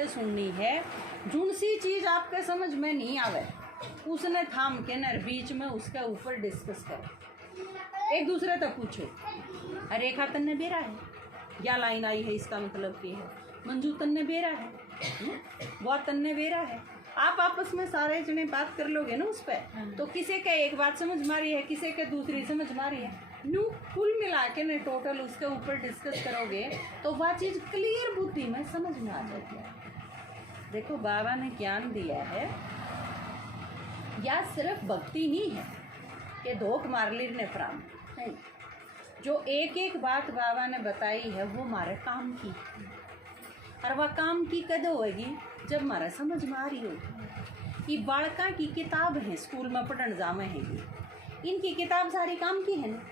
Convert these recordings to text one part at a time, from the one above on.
बातें सुननी है। जुन सी चीज़ आपके समझ में नहीं आवे उसने थाम के नर बीच में उसके ऊपर डिस्कस कर, एक दूसरे तक पूछो, अरे रेखा तन्ने बेरा है, क्या लाइन आई है इसका मतलब ये है, मंजू तन्ने बेरा है, वो तन्ने बेरा है। आप आपस में सारे जने बात कर लोगे ना उस पर, तो किसी के एक बात समझ मारी है, किसी के दूसरी समझ मारी है, न्यू कुल मिला के ने टोटल उसके ऊपर डिस्कस करोगे तो वह चीज़ क्लियर बुद्धि में समझ में आ जाती है। देखो बाबा ने ज्ञान दिया है, या सिर्फ भक्ति नहीं है कि धोख मार ली ने प्राण नहीं, जो एक एक बात बाबा ने बताई है वो हमारे काम की, और वह काम की कद होगी जब हमारा समझ में आ रही होगी। ये बालका की किताब है, स्कूल में पढ़ने जामे है, इनकी किताब सारी काम की है ना,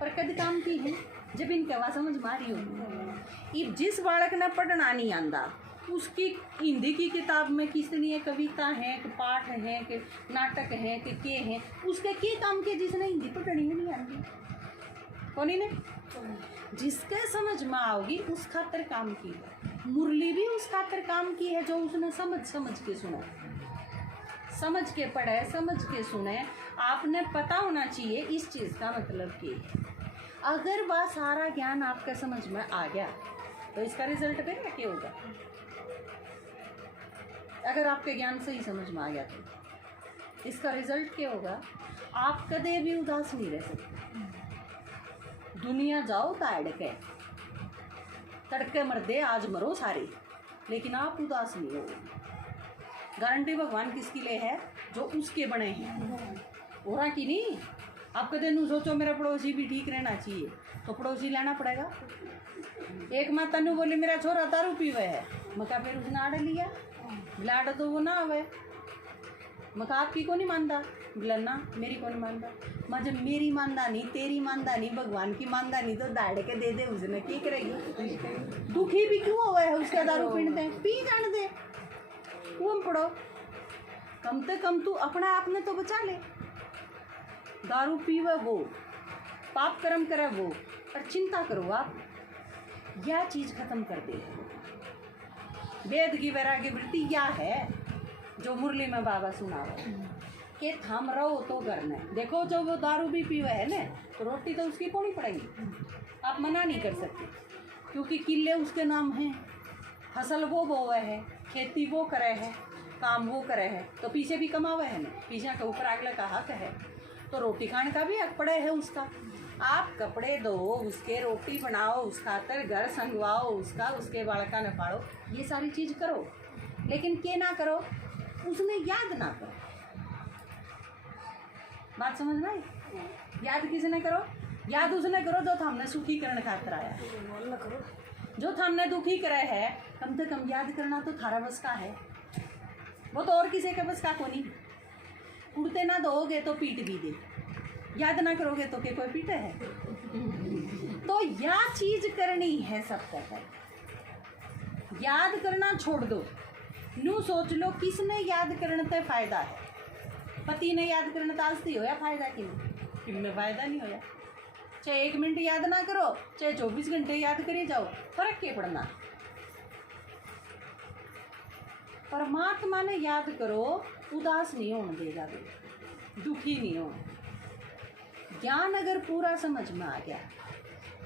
पर कद काम की है जब इनके वहाँ समझ में आ रही होगी। ये जिस बालक ने पढ़ना नहीं आंदा उसकी हिंदी की किताब में कितनी कविता है कि पाठ है कि नाटक है कि के हैं, उसके के काम के जिसने हिंदी पढ़नी नहीं आती कौन ने, जिसके समझ में आओगी उस खातर काम की है। मुरली भी उस खातर काम की है जो उसने समझ के सुना, समझ के पढ़े, समझ के सुने। आपने पता होना चाहिए इस चीज़ का मतलब क्या है। अगर वह सारा ज्ञान आपके समझ में आ गया तो इसका रिजल्ट फिर क्या होगा? अगर आपके ज्ञान सही समझ में आ गया तो इसका रिजल्ट क्या होगा? आप कदे भी उदास नहीं रह सकते। दुनिया जाओ ताड़ के, तड़के मरदे आज मरो सारे, लेकिन आप उदास नहीं हो। गारंटी भगवान किसके लिए है? जो उसके बने हैं, और की नहीं। आप कदे नू सोचो मेरा पड़ोसी भी ठीक रहना चाहिए, तो पड़ोसी लेना पड़ेगा। एक माता नू बोली मेरा छोरा दारू पीवे है, मका फिर उसने आड़ लिया, लाड़ तो वो ना आवे, मका आपकी को नहीं मानता, बोला ना मेरी को नहीं मानता। मैं जब मेरी मानदा नहीं, तेरी मानदा नहीं, भगवान की मानदा नहीं, तो दाड़ के दे दे उसने, क्या करेगी? दुखी भी क्यों हुआ है उसका दारू पीने दे, पी जाने दे, वो पढ़ो, कम से कम तू अपना आपने तो बचा ले। दारू पीवे वो, पाप कर्म करे वो, और चिंता करो आप, यह चीज़ खत्म कर दे। वेद की वैराग्य वृत्ति यह है जो मुरली में बाबा सुना हुआ कि थम रहो तो घर में। देखो जो वो दारू भी पीवे है ना, तो रोटी तो उसकी पौनी पड़ेगी, आप मना नहीं कर सकते, क्योंकि किले उसके नाम हैं, फसल वो बोवे है, खेती वो करे है, काम वो करे है, तो पीछे भी कमावे है ना, पीछे के ऊपर अगले का हक है, तो रोटी खाने का भी हक पड़े है उसका। आप कपड़े दो उसके, रोटी बनाओ उस खातर, घर संगवाओ उसका, उसके बालका न पाड़ो, ये सारी चीज़ करो, लेकिन के ना करो उसने याद ना करो। बात समझ में आई? याद किसने करो? याद उसने करो जो हमने सुखी करने खातर आया, जो हमने दुखी करे है, कम से कम याद करना तो थारा बस का है, वो तो और किसी के बस का को नहीं। उड़ते ना दोगे तो पीट भी दे, याद ना करोगे तो के कोई पीटे है? तो यह चीज करनी है सबसे पहले। याद करना छोड़ दो, नू सोच लो किसने याद करने से फायदा है। पति ने याद करने तो आज होया फायदा किन्ने फायदा नहीं होया। चाहे 1 मिनट याद ना करो, चाहे 24 घंटे याद करी जाओ, फर्क क्या पड़ना। परमात्मा ने याद करो, उदास नहीं होने देगा, दुखी नहीं होना। ज्ञान अगर पूरा समझ में आ गया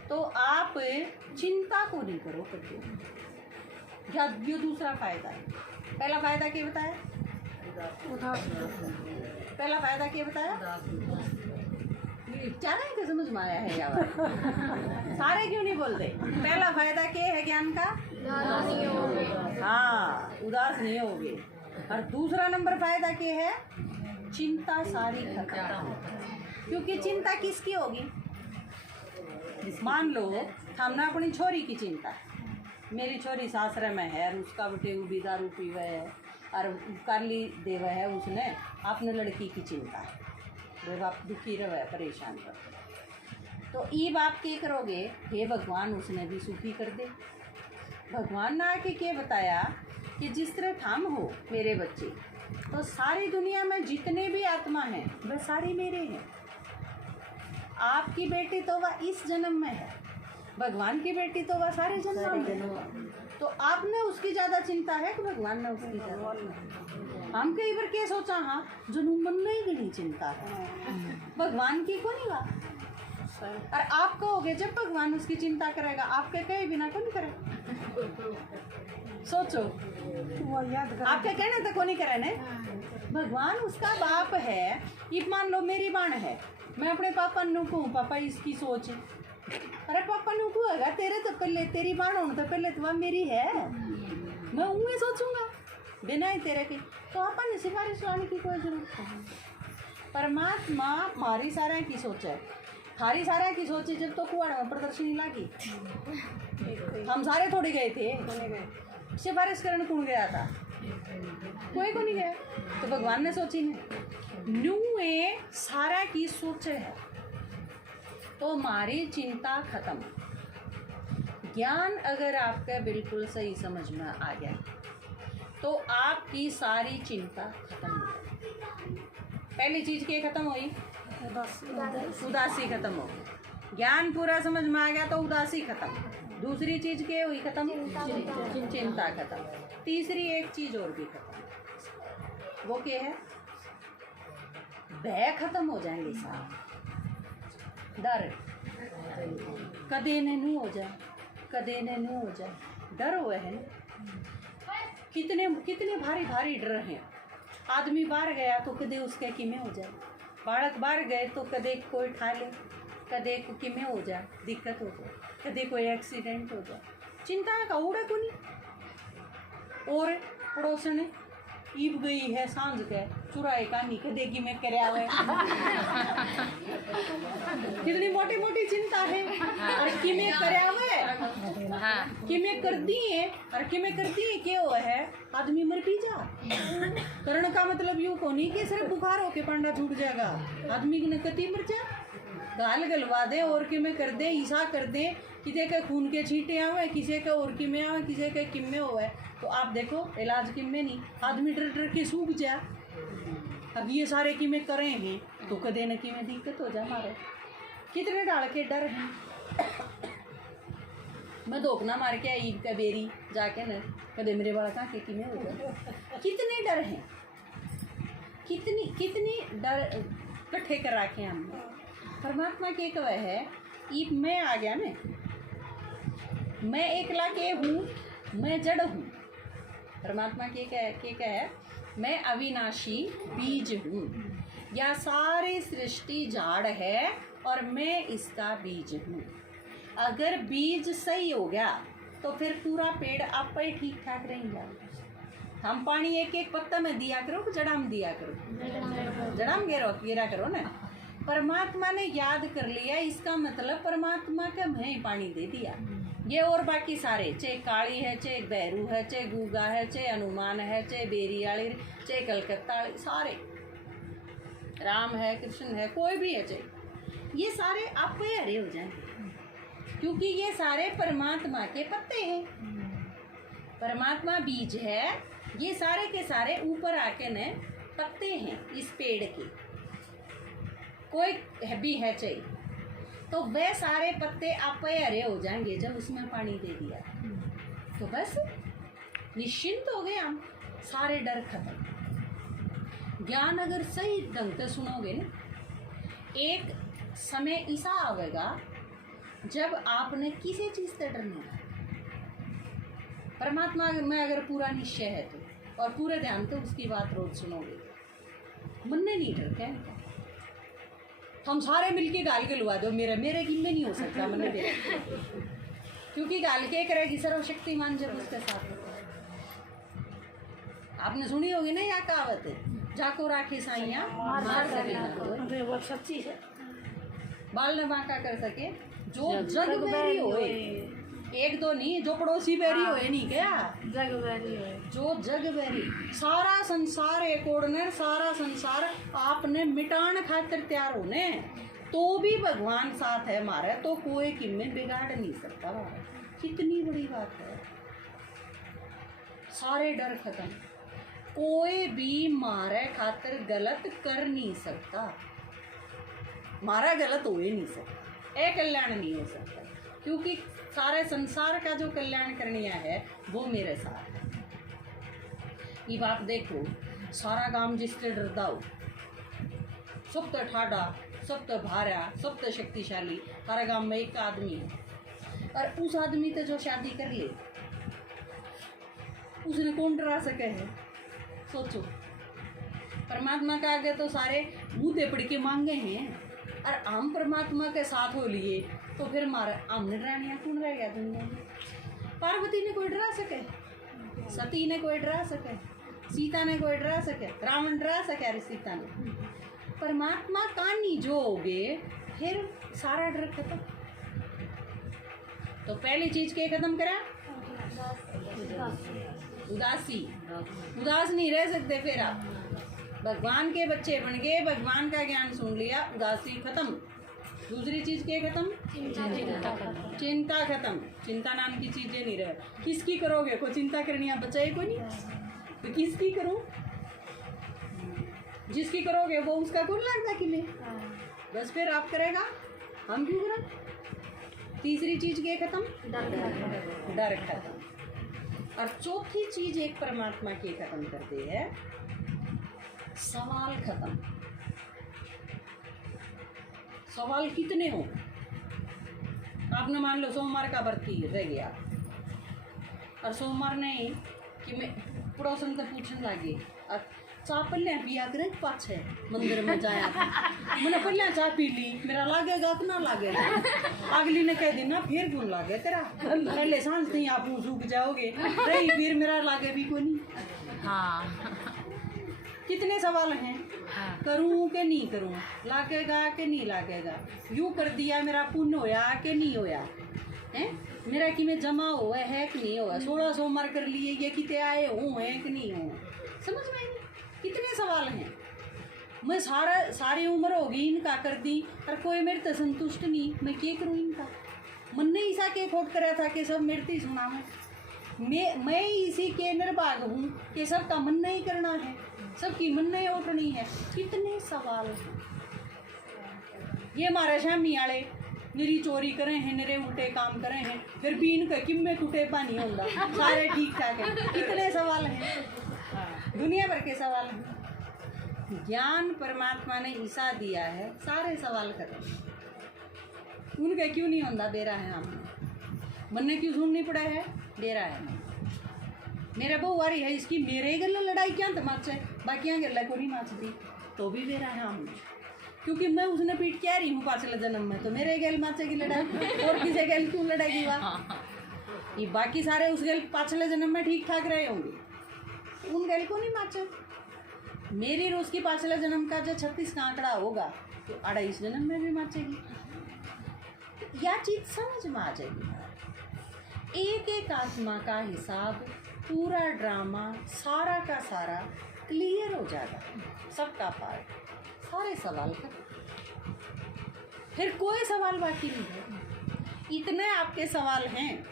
तो आप चिंता को नहीं करो कभी। या ये दूसरा फायदा है। पहला फायदा क्या बताया? पहला फायदा क्या बताया? क्या नहीं क्या समझ में आया है या सारे क्यों नहीं बोलते? पहला फायदा क्या है ज्ञान का? हाँ, उदास नहीं होगे। और दूसरा नंबर फायदा क्या है? चिंता सारी खत्म। क्योंकि चिंता किसकी होगी? मान लो हमने अपनी छोरी की चिंता, मेरी छोरी सासरे में है और उसका बेटे भी दारू पीवे है और काली देवे है, उसने अपने लड़की की चिंता है, वे बाप दुखी रहे परेशान रहे, तो ये बाप क्या करोगे? हे भगवान उसने भी सुखी कर दे। भगवान ने आके क्या बताया कि जिस तरह थम हो मेरे बच्चे, तो सारी दुनिया में जितने भी आत्मा हैं वह सारी मेरे हैं। आपकी बेटी तो वह इस जन्म में है, भगवान की बेटी तो वह सारे जन्म में है। तो आपने उसकी ज्यादा चिंता है कि भगवान ने उसकी ज्यादा? हम कई बार क्या सोचा हाँ जो मन नहीं गणी चिंता है भगवान की को नहीं गा। और आप कहोगे जब भगवान उसकी चिंता करेगा आपके कहे बिना को नहीं करे। सोचो आपके कहने तक को नहीं करे ने। भगवान उसका बाप है। ये मान लो मेरी बाण है, मैं अपने पापा नु कहूँ पापा इसकी सोच, अरे पापा नु कहेगा तेरे तो पहले तेरी बाण होने तो पहले तो वह मेरी है, मैं उन्हें सोचूंगा बिना ही तेरे के। तो आपा ने सिफारिश लाने की कोई जरूरत नहीं। परमात्मा मारी सारे की सोच है, थारी सारे की सोच है। जब तो कुआड़ा में प्रदर्शनी लागी हम सारे थोड़ी गए थे, सिफारिश करने कौन गया था? कोई को नहीं गया। तो भगवान ने सोची ने न्यू ए सारा की सोच है तो हमारी चिंता खत्म। ज्ञान अगर आपका बिल्कुल सही समझ में आ गया तो आपकी सारी चिंता खत्म हो गई। पहली चीज क्या खत्म हुई? उदासी खत्म हो गई। ज्ञान पूरा समझ में आ गया तो उदासी खत्म। दूसरी चीज क्या हुई खत्म? चिंता खत्म। तीसरी एक चीज और भी खत्म, वो क्या है? भय खत्म हो जाएंगे सारे। डर कदे ने नहीं हो जाए, कदे ने नहीं हो जाए। डर हुए है ना, कितने कितने भारी भारी डर हैं। आदमी बाहर गया तो कदे उसके किमें हो जाए, बालक बाहर गए तो कदे कोई ठा ले, कदे को किमें हो जाए, दिक्कत हो जाए, कदे कोई एक्सीडेंट हो जाए। चिंता का उड़ा को नहीं। और पड़ोसन ईब गई है सांझ के चुराए कहानी कदेगी में करया हुए कितनी मोटी मोटी चिंता है। और किमें करया हुए किमें कर दी है और किमें कर दी क्या हुआ है? आदमी मर भी जा। करण का मतलब यूँ को नहीं कि सिर्फ बुखार होके पंडा छूट जाएगा, आदमी की नकती मर जा। गाल गलवा दे और किमें कर दे, ईसा कर दे, किसी के खून के छींटे आवे, किसी के और किमें आवे, किसी के किमें होवे। तो आप देखो इलाज किमें नहीं, आदमी डर डर के सूख जा। अब ये सारे किमें करे हैं तो कदे न किमें दिक्कत हो जाए हमारे। कितने डाल के डर हैं। मैं धोखना मार के ईद का बेरी जाके न कदे मेरे बड़ा कहाँ के किमें हो जाए। कितने डर हैं, कितनी कितनी डर इकट्ठे कर रखे हमने। परमात्मा के कह है ईब मैं आ गया ना, मैं एकला के हूँ, मैं जड़ हूँ। परमात्मा के कह है मैं अविनाशी बीज हूँ, या सारी सृष्टि झाड़ है और मैं इसका बीज हूँ। अगर बीज सही हो गया तो फिर पूरा पेड़ आप पर ठीक ठाक रहेगा। हम पानी एक एक पत्ता में दिया करो, जड़ा में दिया करो, जड़ा में गिरा करो ना। परमात्मा ने याद कर लिया, इसका मतलब परमात्मा का मैं ही पानी दे दिया। ये और बाकी सारे चाहे काली है, चाहे बैरू है, चाहे गूगा है, चाहे हनुमान है, चाहे बेरियाली, चाहे कलकत्ता, सारे राम है, कृष्ण है, कोई भी है, चाहे ये सारे आप पे हरे हो जाएंगे क्योंकि ये सारे परमात्मा के पत्ते हैं। परमात्मा बीज है, ये सारे के सारे ऊपर आके न पत्ते हैं इस पेड़ के। कोई भी है चाहिए तो वह सारे पत्ते आप पे हरे हो जाएंगे जब उसमें पानी दे दिया। तो बस निश्चिंत हो गए हम, सारे डर खत्म। ज्ञान अगर सही ढंग से सुनोगे ना, एक समय ऐसा आवेगा जब आपने किसी चीज से डरना है। परमात्मा में अगर पूरा निश्चय है तो और पूरे ध्यान से उसकी बात रोज सुनोगे, मन ने नहीं डरते हैं। हम सारे मिलके गाल के लुआ दो, मेरे की में नहीं हो सकता मन में, क्योंकि गाल के करेगी सर्वशक्तिमान जब उसके साथ। आपने सुनी होगी ना या कहावत है, जाको राखे साइया मार सके, वो सच्ची है। बाल न बांका कर सके जो जग बैरी होए, एक दो नहीं, जो पड़ोसी बैरी होए नहीं क्या, जग बैरी होए, जो जग बैरी। सारा संसार एक ओढ़ने, सारा संसार आपने मिटान खातिर तैयार होने तो भी भगवान साथ है हमारे, तो कोई किमें बिगाड़ नहीं सकता। कितनी बड़ी बात है। सारे डर खत्म, कोई भी मारे खातिर गलत कर नहीं सकता, मारा गलत हो ही नहीं सकता, एक कल्याण नहीं हो सकता, क्योंकि सारे संसार का जो कल्याण करनिया है वो मेरे साथ है। ये बात देखो, सारा काम जिससे डरता हो, सब तो ठाडा, सब तो भारा, सब तो शक्तिशाली, सारा काम में एक आदमी है। और उस आदमी तो जो शादी कर ले, उसने कौन डरा सके है? सोचो, परमात्मा का आगे तो सारे मुँह पड़ के मांगे हैं, और हम परमात्मा के साथ हो लिए तो फिर मारा हमने डरानिया कौन रह गया दुनिया में? पार्वती ने कोई डरा सके, सती ने कोई डरा सके, सीता ने कोई डरा सके, रावण डरा सके? अरे सीता ने, परमात्मा का नहीं जो होगे फिर सारा डर खत्म। तो पहली चीज के खत्म करा, उदासी। उदास नहीं रह सकते फिर आप। भगवान के बच्चे बन गए, भगवान का ज्ञान सुन लिया, उदासी खत्म। दूसरी चीज के खत्म, चिंता खत्म। चिंता नाम की चीजें नहीं रहे। किसकी करोगे? कोई चिंता करनी है बचाए को नहीं, तो किसकी करो? जिसकी करोगे वो उसका कौन लगता कि ले, बस फिर आप करेगा, हम क्यों करें? तीसरी चीज के खत्म, डर खत्म। और चौथी चीज एक परमात्मा की खत्म करते हैं, सवाल खत्म। सवाल कितने हो? आपने मान लो सोमवार का व्रत रह गया, और सोमवार नहीं कि मैं पड़ोसन से पूछने लगे, और चाह पल्ले पिया करें पाछे मंदिर में जाया मैंने पल्ले चाह पी ली, मेरा लागेगा कि ना लागेगा? अगली ने कह दी ना फिर क्यों लागे तेरा, पहले सांझ थी आप सूख जाओगे, रही फिर मेरा लागे भी कोई नहीं। हाँ, कितने सवाल हैं? हाँ। करूं कि नहीं करूं, लागेगा कि नहीं लागेगा, यूं कर दिया मेरा पुण्य होया कि नहीं होया है, मेरा कि में जमा हुआ है कि नहीं हुआ, 16 सोमवार कर लिए, ये कितने आए हुए हैं कि नहीं हुए, समझ में नहीं। कितने सवाल हैं। मैं सारी उम्र होगी इनका कर दी, और कोई मेरे तो संतुष्ट नहीं, मैं क्या करूं इनका? मन ने ईसा के खोट कराया था कि सब मेरे ही सुना है, मैं इसी के निर्भाग हूँ कि सबका मन नहीं करना है, सबकी मन नहीं उठनी है। कितने सवाल हैं। ये हमारे शामी वाले निरी चोरी करे हैं, निरे उल्टे काम करे हैं, फिर भी इनके किम्मे टूटे पानी होगा, सारे ठीक ठाक हैं। कितने सवाल हैं, दुनिया भर के सवाल हैं। ज्ञान परमात्मा ने ईसा दिया है, सारे सवाल खत्म। उनके क्यों नहीं होता? बेरा है हमने, मन ने क्यों सुननी पड़ा है? बेरा है। मेरा बहु वारी है इसकी, मेरे गले लड़ाई क्या तमाच है, बाकी गले को नहीं माचती, तो भी बेरा है हमने, क्योंकि मैं उसने पीट क्या रही हूँ पाछले जन्म में, तो मेरे गैल माचेगी लड़ाई, और किसी गैल क्यों लड़ाएगी? वाह, ये बाकी सारे उस गैल पाछले जन्म में ठीक ठाक रहे होंगे, उन गैल को नहीं माचे। मेरी रोज की पाछले जन्म का जो 36 का आंकड़ा होगा, तो 28 जन्म में भी माचेगी। तो यह चीज समझ में आ जाएगी। एक एक आत्मा का हिसाब, पूरा ड्रामा सारा का सारा क्लियर हो जाएगा, सबका पार्ट, सारे सवाल खत्म, फिर कोई सवाल बाकी नहीं है। इतने आपके सवाल हैं,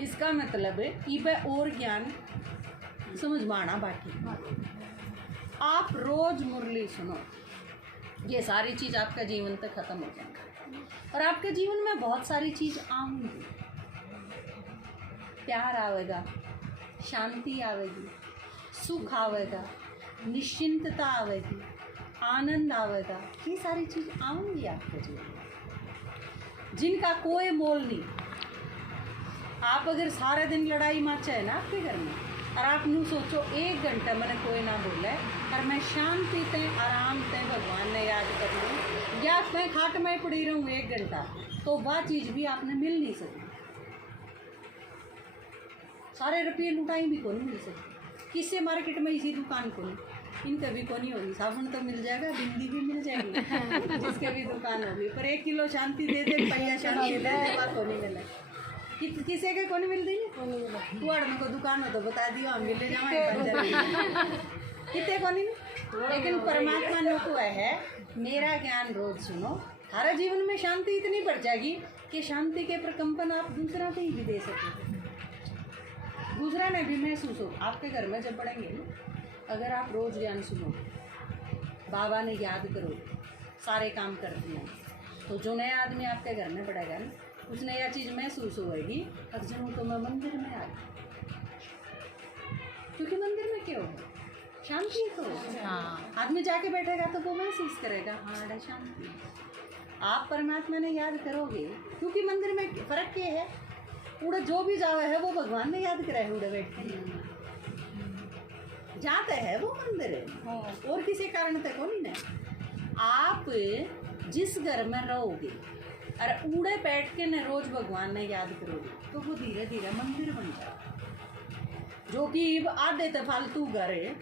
इसका मतलब है कि और ज्ञान समझ में आना बाकी। आप रोज मुरली सुनो, ये सारी चीज़ आपका जीवन तक खत्म हो जाएगा, और आपके जीवन में बहुत सारी चीज़ आएंगी। प्यार आवेगा, शांति आवेगी, सुख आवेगा, निश्चिंतता आवेगी, आनंद आवेगा, ये सारी चीज़ आऊँगी आपके जीवन में, जिनका कोई मोल नहीं। आप अगर सारे दिन लड़ाई मचा है ना आपके घर में, और आप नू सोचो 1 घंटा मैंने कोई ना बोला है, और मैं शांति से आराम से भगवान ने याद कर लूँ, या मैं खाट में पड़ी रहूँ 1 घंटा, तो वह चीज़ भी आपने मिल नहीं सकती। सारे रुपये लुटाई भी को नहीं मिल सकती, किससे मार्केट में इसी दुकान को नहीं, इनका भी को नहीं होगी। साबुन तो मिल जाएगा, बिंदी भी मिल जाएगी जिसके भी दुकान होगी, पर 1 किलो शांति दे दे, पैया शांति दे, बात को नहीं मिला। किसी के को नहीं मिलती नहीं, तुआड़ को दुकान हो तो बता दियो, हम मिले जाए कितने को नहीं। लेकिन परमात्मा ने को है, मेरा ज्ञान रोज सुनो, हमारा जीवन में शांति इतनी बढ़ जाएगी कि शांति के प्रकंपन आप दूसरा पे ही दे सकोगे, दूसरा ने भी महसूस हो। आपके घर में जब पढ़ेंगे ना, अगर आप रोज ज्ञान सुनो, बाबा ने याद करो, सारे काम कर दिए, तो जो नया आदमी आपके घर में पड़ेगा ना, उसने यह चीज़ महसूस होएगी अर्जुन तो मैं मंदिर में आ गई, क्योंकि मंदिर में क्यों है शांति तो। हाँ आदमी जाके बैठेगा तो वो महसूस करेगा हाँ अरे शांति। आप परमात्मा ने याद करोगे क्योंकि मंदिर में फर्क ये है उड़े जो भी जावे है वो भगवान ने याद करे उड़े बैठ के जाते है वो मंदिर है और किसी कारण तक हो नहीं ना। आप जिस घर में रहोगे और उड़े बैठ के न रोज भगवान ने याद करोगे तो वो धीरे धीरे मंदिर बन जाए। जो कि आधे तो फालतू घर है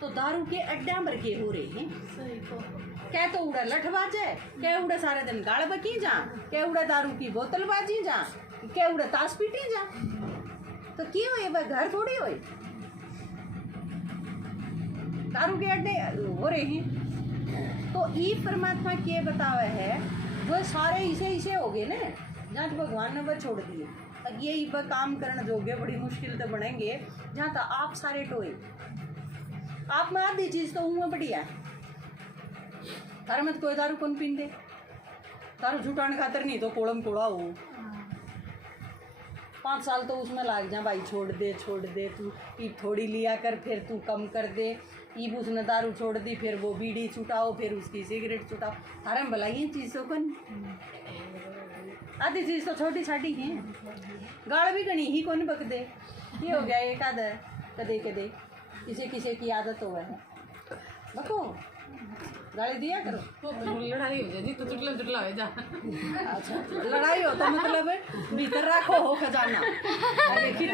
तो दारू के अड्डा भर के हो रहे हैं। सही को क्या तो उड़ा लठबाजे, क्या उड़े सारे दिन गाड़ बकी जा, क्या उड़े दारू की बोतल बाजी जा, क्या उड़े ताश पीटी जा। तो क्यों ये घर थोड़ी होई दारू के अड्डे हो रहे हैं। तो ई परमात्मा के बतावे है वो सारे इसे हो गए ना जहाँ भगवान ने वह छोड़ दिए। अब ये वह काम करने जोगे बड़ी मुश्किल तो बनेंगे जहाँ तक आप सारे टोए आप में आधी चीज़ तो हूँ बढ़िया है। तारा मत कोई दारू कौन पीन दे दारू झूठाने खातर नहीं तो कोड़म कोड़ा हो 5 साल तो उसमें लाग जा भाई छोड़ दे तू ई थोड़ी लिया कर फिर तू कम कर दे ईब उसने दारू छोड़ दी फिर वो बीड़ी छुटाओ फिर उसकी सिगरेट छुटाओ थारे में भला ये चीज़ों कौन आधी चीज़ तो छोटी छाटी है गाड़ भी गणी ही कौन बक दे ये हो गया एक आधा कदे कदे किसी की आदत हो है बको गाली दिया करो लड़ाई हो जाती तो चुटला हो जा। अच्छा लड़ाई हो तो मतलब भीतर रखो हो खजाना देखी